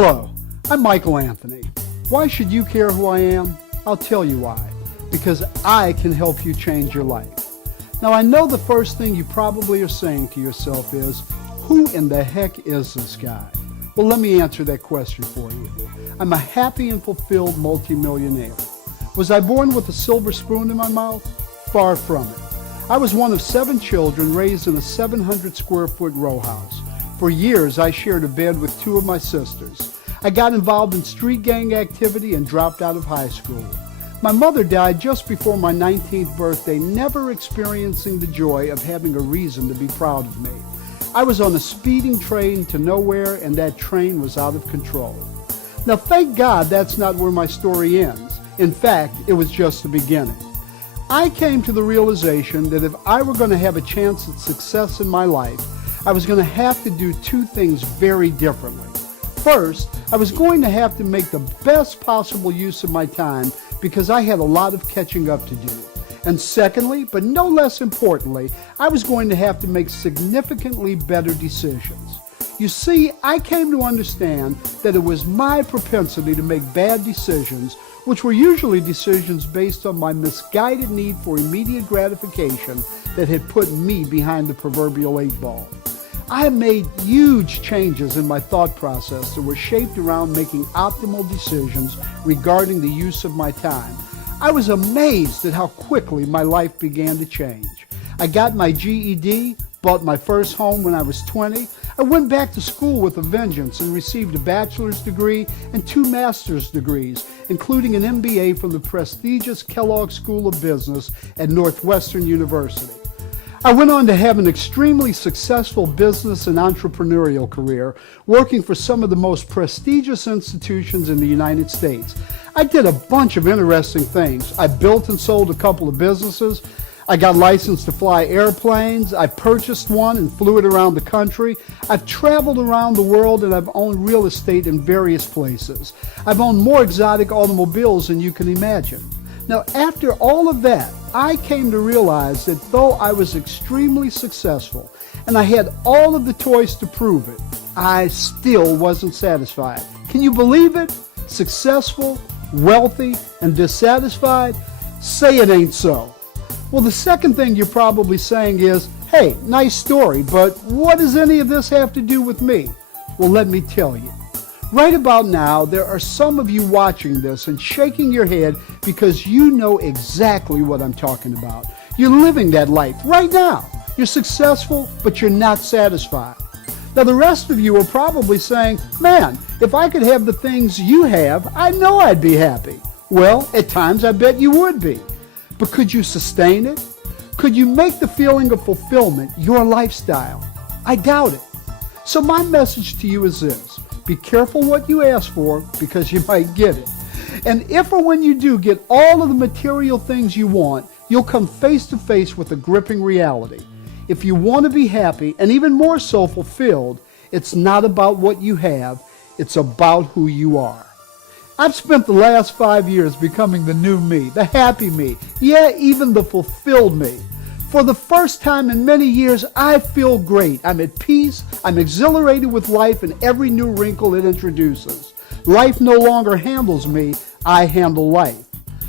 Hello, I'm Michael Anthony. Why should you care who I am? I'll tell you why. Because I can help you change your life. Now I know the first thing you probably are saying to yourself is, who in the heck is this guy? Well, let me answer that question for you. I'm a happy and fulfilled multimillionaire. Was I born with a silver spoon in my mouth? Far from it. I was one of 7 children raised in a 700 square foot row house. For years, I shared a bed with 2 of my sisters. I got involved in street gang activity and dropped out of high school. My mother died just before my 19th birthday, never experiencing the joy of having a reason to be proud of me. I was on a speeding train to nowhere, and that train was out of control. Now, thank God that's not where my story ends. In fact, it was just the beginning. I came to the realization that if I were going to have a chance at success in my life, I was going to have to do 2 things very differently. First, I was going to have to make the best possible use of my time because I had a lot of catching up to do. And secondly, but no less importantly, I was going to have to make significantly better decisions. You see, I came to understand that it was my propensity to make bad decisions, which were usually decisions based on my misguided need for immediate gratification, that had put me behind the proverbial 8 ball. I made huge changes in my thought process that were shaped around making optimal decisions regarding the use of my time. I was amazed at how quickly my life began to change. I got my GED, bought my first home when I was 20. I went back to school with a vengeance and received a bachelor's degree and 2 master's degrees, including an MBA from the prestigious Kellogg School of Business at Northwestern University. I went on to have an extremely successful business and entrepreneurial career, working for some of the most prestigious institutions in the United States. I did a bunch of interesting things. I built and sold a couple of businesses. I got licensed to fly airplanes. I purchased one and flew it around the country. I've traveled around the world, and I've owned real estate in various places. I've owned more exotic automobiles than you can imagine. Now, after all of that, I came to realize that though I was extremely successful and I had all of the toys to prove it, I still wasn't satisfied. Can you believe it? Successful, wealthy, and dissatisfied? Say it ain't so. Well, the second thing you're probably saying is, hey, nice story, but what does any of this have to do with me? Well, let me tell you. Right about now, there are some of you watching this and shaking your head because you know exactly what I'm talking about. You're living that life right now. You're successful, but you're not satisfied. Now, the rest of you are probably saying, man, if I could have the things you have, I know I'd be happy. Well, at times I bet you would be. But could you sustain it? Could you make the feeling of fulfillment your lifestyle? I doubt it. So my message to you is this. Be careful what you ask for because you might get it. And if or when you do get all of the material things you want, you'll come face to face with a gripping reality. If you want to be happy and even more so fulfilled, it's not about what you have, it's about who you are. I've spent the last 5 years becoming the new me, the happy me, yeah, even the fulfilled me. For the first time in many years, I feel great. I'm at peace. I'm exhilarated with life and every new wrinkle it introduces. Life no longer handles me. I handle life.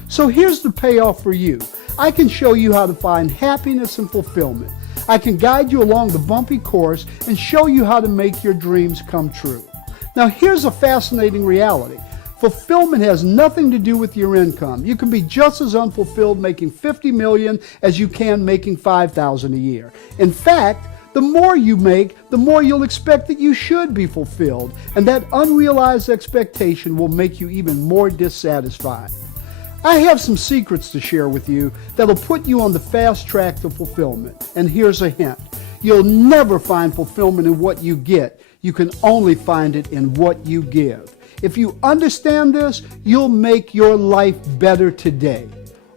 So here's the payoff for you. I can show you how to find happiness and fulfillment. I can guide you along the bumpy course and show you how to make your dreams come true. Now here's a fascinating reality. Fulfillment has nothing to do with your income. You can be just as unfulfilled making $50 million as you can making $5,000 a year. In fact, the more you make, the more you'll expect that you should be fulfilled, and that unrealized expectation will make you even more dissatisfied. I have some secrets to share with you that'll put you on the fast track to fulfillment. And here's a hint. You'll never find fulfillment in what you get. You can only find it in what you give. If you understand this, you'll make your life better today.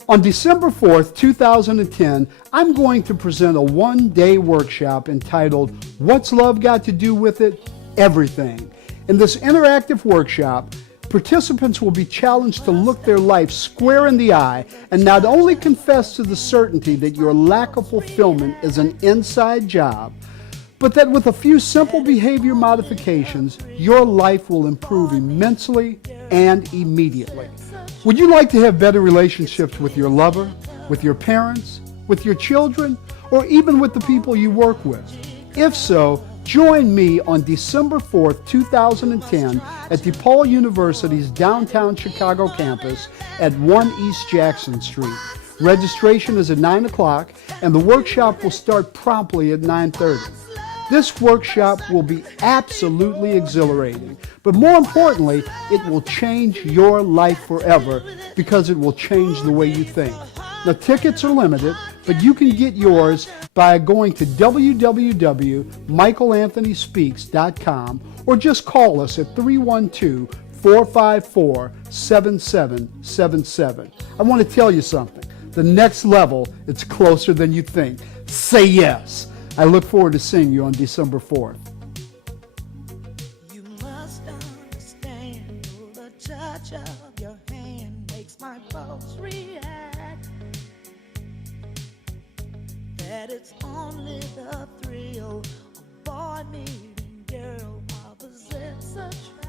On December 4th, 2010, I'm going to present a one-day workshop entitled, What's Love Got to Do with It? Everything. In this interactive workshop, participants will be challenged to look their life square in the eye and not only confess to the certainty that your lack of fulfillment is an inside job, but that with a few simple behavior modifications, your life will improve immensely and immediately. Would you like to have better relationships with your lover, with your parents, with your children, or even with the people you work with? If so, join me on December 4th, 2010 at DePaul University's downtown Chicago campus at 1 East Jackson Street. Registration is at 9 o'clock and the workshop will start promptly at 9:30. This workshop will be absolutely exhilarating, but more importantly, it will change your life forever because it will change the way you think. Now, tickets are limited, but you can get yours by going to www.michaelanthonyspeaks.com or just call us at 312-454-7777. I want to tell you something. The next level, it's closer than you think. Say yes. I look forward to seeing you on December 4th. You must understand, the touch of your hand makes my pulse react. That it's only the thrill of boy meeting girl opposites attract.